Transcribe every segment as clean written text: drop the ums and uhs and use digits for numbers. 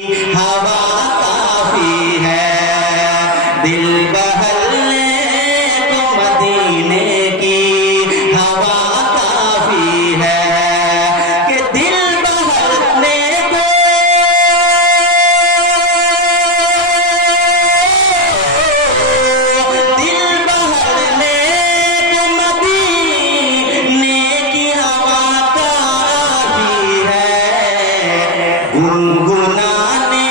हवा काफी है दिल बहलने को मदीने की हवा काफी है कि दिल बहलने को मदीने की हवा काफी है गुनगुनाने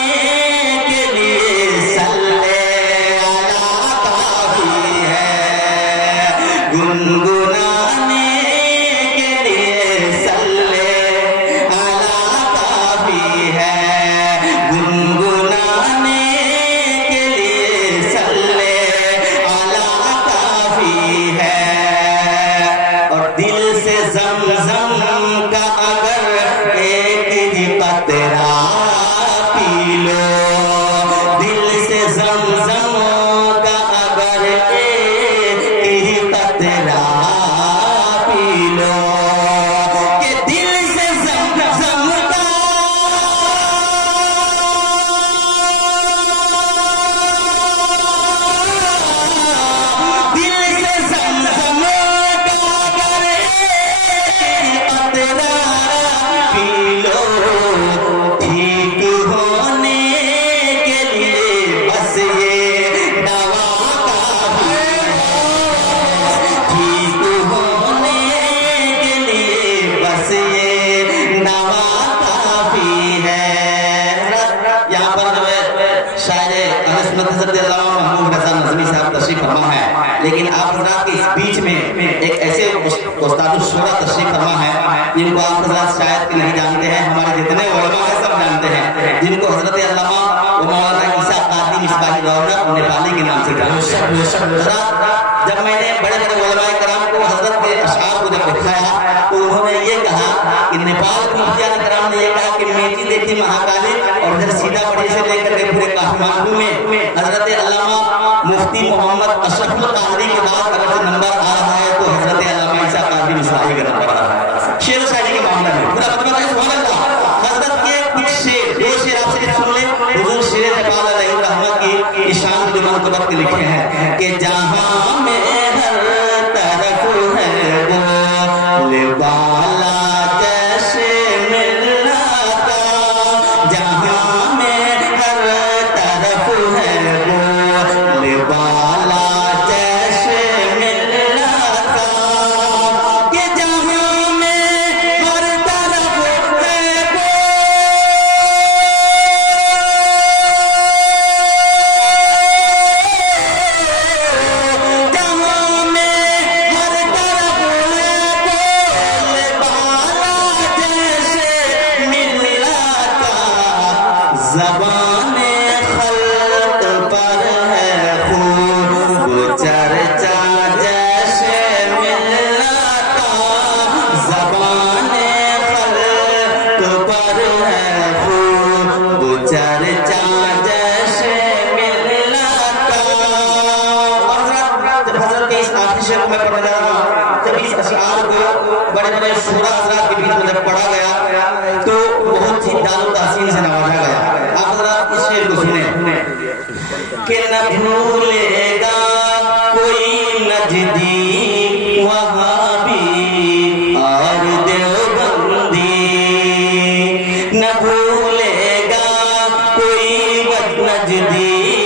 के लिए सल्ले अला काफी है गुनगुनाने के लिए सल्ले अला काफी है गुनगुनाने के लिए सल्ले अला काफी है। और दिल से ज़मज़म का अगर एक ही कतरा पी लो दिल से ज़मज़म का अगर एक ही कतरा पी लो कि दिल से ज़मज़म का दिल से ज़मज़म का अगर कतरा पी लो ठीक होने के लिए बस ये दवा काफी है ठीक होने के लिए बस ये दवा काफी है। यहाँ पर जो है शायर महमूद रज़ा नज़मी साहब तशरीफ फरमा है, लेकिन आप हज़रात के इस बीच में एक ऐसे उस्ताद शुरा तशरीफ फरमा है जिनको आप हज़रात शायद कि नहीं जानते हैं। हमारे जितने उलमा हैं सब जानते हैं, जिनको हज़रत अल्लामा मौलाना ईसा कादरी मिसबाही रौनक नेपाली के नाम से जानते हैं। जब मैंने बड़े बड़े उलमा कराम को हज़रत के अशआर को जब दिखाया तो उन्होंने ये कहा कि नेपाल के मुफ्तियान कराम ने ये कहा कि मेथी देखी महाकाली और इधर सीतामढ़ी से लेकर के पूरे काठमांडू में हज़रत अल्लामा मुफ्ती मोहम्मद अशरफुल कादरी के बाद अगर से नंबर आ रहा है तो हज़रत अल्लामा ईसा कादरी मिसबाही का नंबर आ रहा है। शेर शायरी के मामले में हज़रत के कुछ शेर दो शेर आपसे सुन ले। हुजूर शेर नेपाल अलैहिर्रहमत की शान जो मंतबत लिखे हैं कि जहां में हर तरफ है बोले वाला जैसे मिलता जहां में हर तरफ है बोले वाला जैसे मिलता कि जहां में हर तरफ है जहां में हर तरफ है बोले वाला जैसे मिलता ज़बाने खल्क़ पर है खूब चर्चा जैसे मिलता ज़बाने खल्क़ पर है खूब चर्चा जैसे मिलता। जब हज़रत के इस आखिरी शेर में पढ़ा जा रहा हूँ, जब इस अशआर को बड़े बड़े शुरा हज़रात के बीच में जब पढ़ा गया तो बहुत ही दाल तहसीन से नवाजा गया। आप हज़रात इस शेर को सुने कि न भूलेगा कोई नजदीक वहाबी और देवबंदी न भूलेगा कोई नजदीक